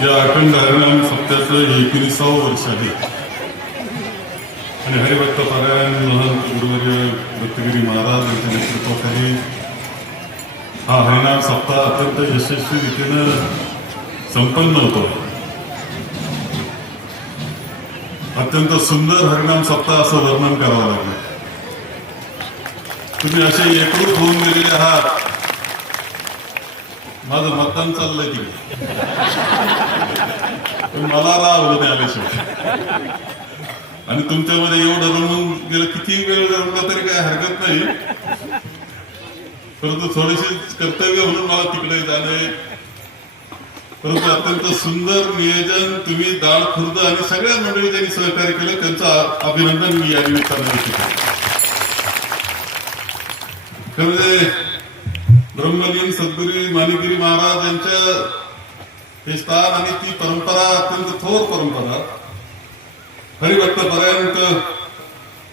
या अखंड हरिनाम सप्त्याचं हे एकोणीसावं वर्ष आहे. आणि हरिभक्त पारायण महंत गुरुवर्य दत्तगिरी महाराज यांच्या नेतृत्वाखाली हा हरिनाम सप्ताह अत्यंत यशस्वी रीतीनं संपन्न होतो. अत्यंत सुंदर हरिनाम सप्ताह असं वर्णन करावं लागलं. तुम्ही असे एकरूप होऊन गेलेले आहात. माझं मतदान चाललंय की पण मला राहवलं नाही आल्याशिवाय आणि तुमच्यामध्ये एवढं रमून गेलं किती वेळ रमला तरी काय हरकत नाही. परंतु थोडेसे कर्तव्य म्हणून मला तिकडे जाणं परंतु अत्यंत सुंदर नियोजन तुम्ही दाळ खुर्द आणि सगळ्या मंडळी ज्यांनी सहकार्य केलं त्यांचं अभिनंदन मी या निमित्तानं व्यक्त खरं म्हणजे ब्रह्मलीन सद्गुरी मानिगिरी महाराज यांच्या हे स्थान आणि ती परंपरा अत्यंत थोर परंपरा. हरिभक्तपर्यंत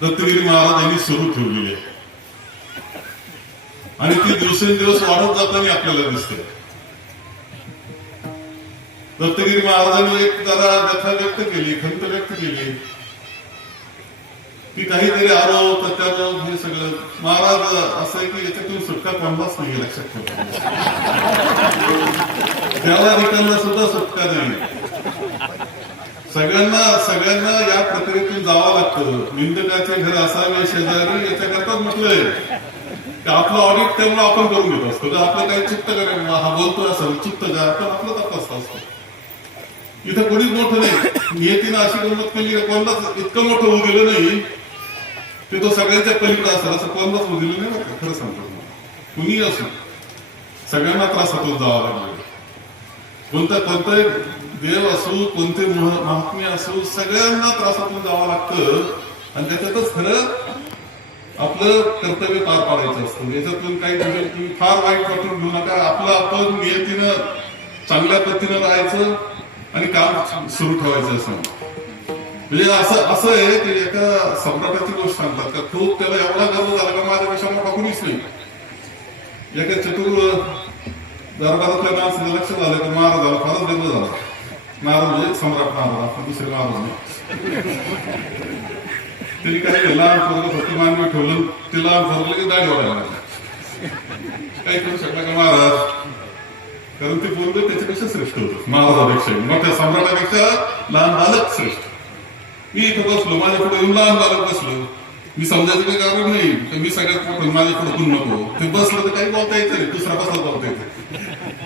दत्तगिरी महाराज यांनी सुरू ठेवलेली आहे. आणि ती दिवसेंदिवस वाढत जाताना आपल्याला दिसते. दत्तगिरी महाराजांनी एक जरा व्यथा व्यक्त केली खंत व्यक्त केली. की काहीतरी आरोप प्रत्यारोप हे सगळं. महाराज असं आहे की याच्यातून सुटका कोणलाच नाही लक्षात ठेवा. त्याला रिकांना सुद्धा सुटका नाही. सगळ्यांना सगळ्यांना या प्रक्रियेतून जावं लागतं. निंदकाचे घर असावे शेजारी याच्याकरताच म्हटलंय. आपलं ऑडिट त्यामुळे आपण करून घेत असतो. जर आपलं काही चुकतं का हा बोलतोय असं चुकतं का तर आपलं तपासत असतो. इथं कोणीच मोठं नाही. नियतीनं अशी गंमत केली का कोणालाच इतकं मोठं होऊ दिलं नाही. ते तो सगळ्यांच्या पलीकडे असेल असं कोणालाच होऊ दिलं नाही बरं खरं सांगतो कुणी असो. सगळ्यांना त्रासातून जावं लागला कोणता कोणताही देव असो कोणते महात्मे असो सगळ्यांना त्रासातून जावं लागतं. आणि त्याच्यातच खरं आपलं कर्तव्य पार पाडायचं असतं. याच्यातून काही म्हणजे तुम्ही फार वाईट वाटून घेऊ नका. आपलं आपण नियतीनं चांगल्या पद्धतीनं राहायचं आणि काम सुरू ठेवायचं असं. म्हणजे असं असं आहे की एका सम्राटाची गोष्ट सांगतात का? खूप त्याला एवढा गर्व झाला का माझ्यापेक्षा मोठा कोणीच नाही? एका चतुर दरबारातल्या माणसाचं लक्ष झालं का महाराजाला फारच गर्व झाला. महाराज म्हणजे सम्राट महाराज दुसरे महाराज नाही. तरी काही लहान पोरगं फक्त मानवी ठेवलं ते लहान ठरवलं की दाढी वाढायला लागला. काही करू शकला का महाराज? कारण ते पोरग त्याच्यापेक्षा श्रेष्ठ होतं. महाराजापेक्षा. मोठ्या सम्राटापेक्षा लहान बालक श्रेष्ठ. मी इथं बसलो माझ्या पुढे येऊन लहान बालक बसलो. मी समजायचं काही कारण नाही तर मी सगळ्यात मोठं माझ्या पुढे नको. ते बसलं तर काही बोलता यायचं नाही दुसरा कसा बोलता येतं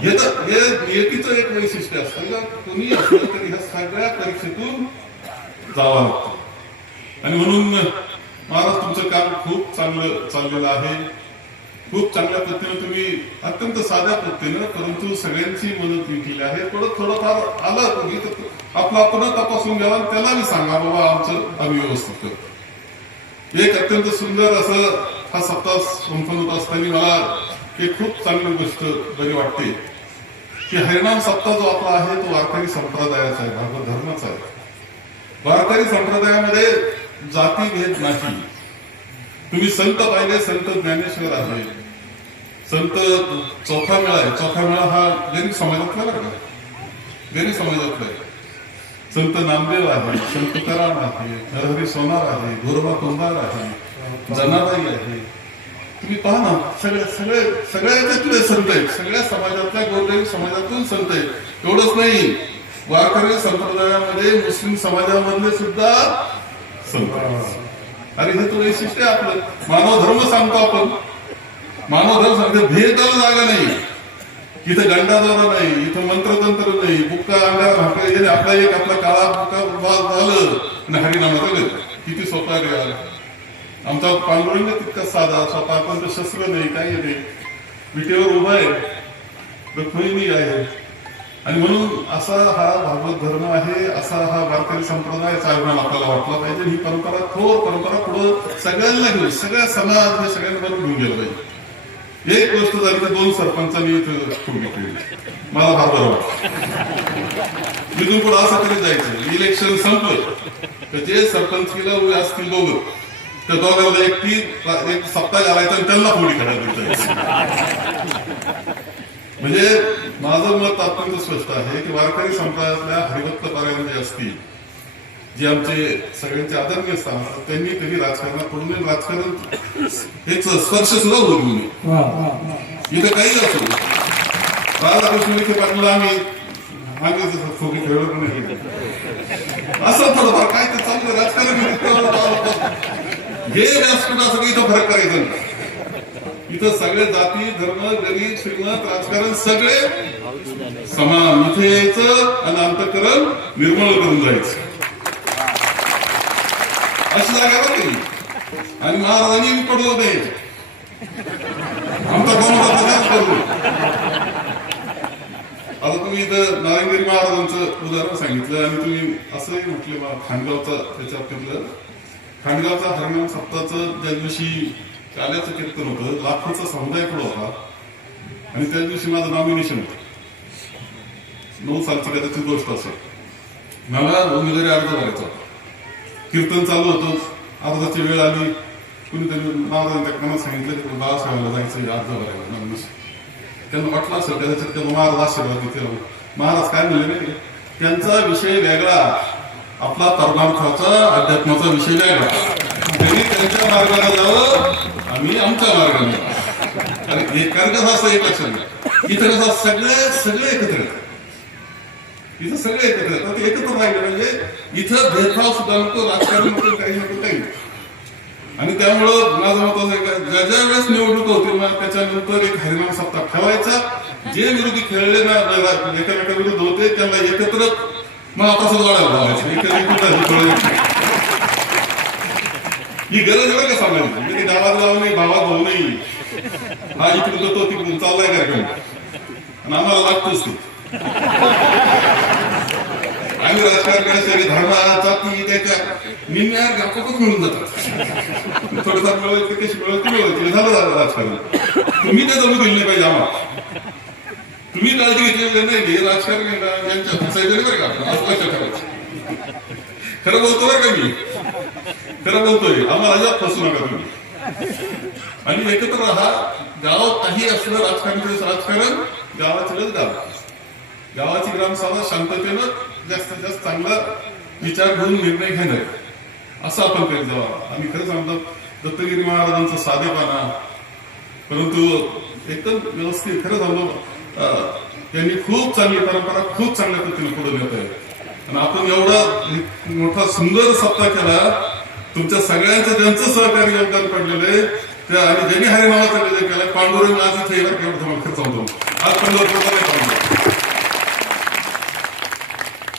हे तर हे नियतीचं एक वैशिष्ट्य असतं का कोणी असलं तरी ह्या सगळ्या परीक्षेतून जावा लागतं. आणि म्हणून महाराज तुमचं काम खूप चांगलं चाललेलं आहे. खूप चांगल्या पद्धतीनं तुम्ही अत्यंत साध्या पद्धतीनं परंतु सगळ्यांची मदत केली आहे. थोडं थोडंफार आलं कोणी तर आपलं आपण तपासून घ्यावा त्याला मी सांगा बाबा आमचं आम्ही व्यवस्थित करतो एक अत्यंत सुंदर असं हा सप्ताह संपन्न होत असताना मला एक खूप चांगली गोष्ट बरी वाटते की हरिनाम सप्ताह जो आपला आहे तो वारकरी संप्रदायाचा आहे भागवत धर्माचा आहे. वारकरी संप्रदायामध्ये जातीभेद नाही. तुम्ही संत पाहिले संत ज्ञानेश्वर आहे संत चौथा मेळा आहे. चौथा मेळा हा गरीब समाजातला बरं का गरीब समाजातला आहे. संत नामदेव आहे संत तुकाराम आहे नरहरी सोनार आहे गोरबा कुंभार आहे जनाबाई आहे. तुम्ही पहा ना सगळे सगळे सगळ्या याच्यातले संत आहेत. सगळ्या समाजातल्या गोरगरीब समाजातून संत आहेत. एवढंच नाही. वारकरी संप्रदायामध्ये मुस्लिम समाजामधले सुद्धा संत आणि अरे हे तो वैशिष्ट्य आहे आपलं. मानव धर्म सांगतो आपण. मानव धर्म सांगतो जागा नाही. इथं गंडाद्वारा नाही इथं मंत्रतंत्र नाही बुक्का अंडा भाकरी आपला एक आपला काळा बुक्का वाद झालं आणि हरिनामाचं गत किती सोपा रे आमचा पांडुरंग तितका साधा स्वतः आपण तर शस्त्र नाही काही नाही. विटेवर उभा आहे. रखुणी आहे. आणि म्हणून असा हा भागवत धर्म आहे असा हा वारकरी संप्रदाय चालणार आपल्याला वाटला पाहिजे. ही परंपरा थोर परंपरा पुढं सगळ्यांना घेऊन सगळ्या समाज हे सगळ्यांना घेऊन गेलं पाहिजे. एक गोष्ट झाली तर दोन सरपंचांनी इथं केली मला फार बरं वाटतं तिथून पुढे असं करीत जायचं इलेक्शन संपलं. तर जे सरपंच केलं उभे असतील दोघं. त्या दोघांना एक ती एक सप्ताह घालायचा आणि त्यांना फोडी करायला जायचं म्हणजे माझं मत अत्यंत स्पष्ट आहे की वारकरी संप्रदायातल्या हरिभक्त पारायण जे असतील जे आमचे सगळ्यांचे आदरणीय स्थान त्यांनी कधी राजकारणात पडू नये राजकारण हेच स्पर्श सुद्धा होऊ नये. इथं काही असो राधाकृष्ण विखे पाटील आम्ही आम्ही खोकी खेळलो नाही. असं थोडंफार काय ते चांगलं राजकारण हे व्यासपीठ असं इथं फरक करायचा. इथं सगळे जाती धर्म गरीब श्रीमंत राजकारण सगळे समान इथे यायचं आणि अंतकरण निर्मळ करून जायचं अशी जागा आहे आणि महाराजांनी पडलो ते आमचा कोणाचा प्रचार करू आता तुम्ही इथं नारायणगिरी महाराजांचं उदाहरण सांगितलं आणि तुम्ही असंही म्हटले मला खांडगावचा त्याच्या बाबतीतलं खांडगावचा हरिनाम सप्ताचं ज्या दिवशी काल्याचं कीर्तन होतं लाखोचा समुदाय पुढे होता आणि त्या दिवशी माझं नॉमिनेशन होतं नऊ सालची कदाचित गोष्ट असं मला उमेदवारी अर्ज भरायचा होता कीर्तन चालू होतं. अर्धाची वेळ आली. कुणीतरी महाराजांच्या सांगितलं की बाळासाहेबाला जायचं अर्ज भरायला. नॉमिनेशन त्यांना वाटलं असेल त्याच्यासाठी त्यांना महाराज आशीर्वाद देतील. महाराज काय म्हणले त्यांचा विषय वेगळा. आपला तरुणार्थाचा अध्यात्माचा विषय वेगळा. त्यांनी त्यांच्या मार्गाला जावं आम्ही आमच्या मार्गाने जावं. आणि हे कारण कसं असं एक लक्षात घ्या. इथं कसं सगळे सगळे एकत्र येतात इथं सगळे एकत्र येतात एकत्र राहिले म्हणजे इथं भेदभाव सुद्धा नको राजकारण नको काही नको काही आणि त्यामुळं माझं मत असं ज्या ज्या वेळेस निवडणूक होती ना त्याच्यानंतर एक हरिनाम सप्ताह ठेवायचा. जे विरोधी खेळले ना एकामेका विरुद्ध होते त्यांना एकत्र मग आता लावायचे. एकत्र ही गरज आहे का सांगायची मी म्हणजे गावात जाऊ नाही भावात भाऊ नाही हा इकडून जातो तिकडून चाललाय कार्यक्रम. आणि आम्हाला लागतोच ते. चांगलं राजकारण करायचं धर्म जाती त्याच्या निम्म्या गापातच मिळून जातात थोडंसं मिळवायचं कशी मिळवायची मिळवायची झालं झालं राजकारण तुम्ही ते जमू दिले पाहिजे आम्हाला तुम्ही काळजी घेतलेली नाही हे राजकारण आहे ना, यांच्या फसायचं बरं का असं लक्षात ठेवायचं खरं बोलतो बरं का मी खरं बोलतोय आम्हाला अजिबात फसू नका तुम्ही आणि एकत्र राहा गावात काही असलं राजकारण राजकारण गावाचंच गाव गावाची ग्रामसभा शांततेनं जास्तीत जास्त चांगला विचार घेऊन निर्णय घेणं असं आपण करीत जावा आणि खरंच सांगतो दत्तगिरी महाराजांचा साधेपणा. परंतु एकदम व्यवस्थित खरं सांगतो त्यांनी खूप चांगली परंपरा खूप चांगल्या पद्धतीने पुढे नेत आहे. आणि आपण एवढा मोठा सुंदर सप्ताह केला तुमच्या सगळ्यांचं ज्यांचं सहकार्य योगदान पडलेलं आहे त्या आणि ज्यांनी हरिनामाचा विजय केला पांडुरंग आज इथे येणार केवढं तुम्हाला खरं सांगतो. आज पंधरा नाही पांडुरंग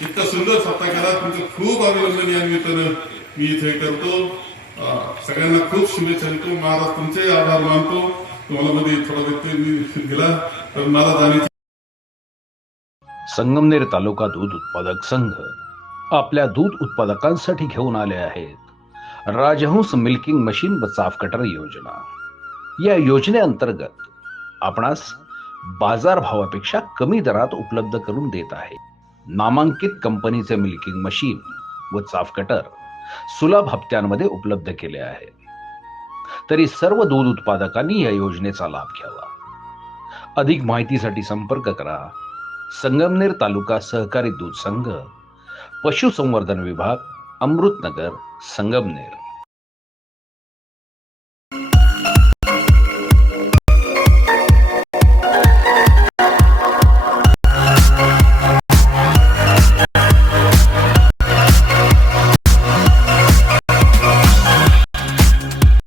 इतका सुंदर सप्ताह केला तुमचं खूप अभिनंदन या निमित्तानं मी इथे करतो. सगळ्यांना खूप शुभेच्छा देतो. महाराज तुमचे आभार मानतो. तुम्हाला मध्ये थोडा व्यत्यय दिला. तर मला जाण्याची संगमनेर तालुका दूध उत्पादक संघ आपल्या दूध उत्पादकांसाठी घेऊन आले आहेत. राजहंस मिल्किंग मशीन व चाफ कटर योजना. या योजनेअंतर्गत आपणास बाजार भावापेक्षा कमी दरात उपलब्ध करून देत आहे. नामांकित कंपनीचे मिल्किंग मशीन व चाफ कटर सुलभ हप्त्यांमध्ये उपलब्ध केले आहे. तरी सर्व दूध उत्पादकांनी या योजनेचा लाभ घ्यावा. अधिक माहितीसाठी संपर्क करा. संगमनेर तालुका सहकारी दूध संघ पशुसंवर्धन विभाग अमृतनगर संगमनेर.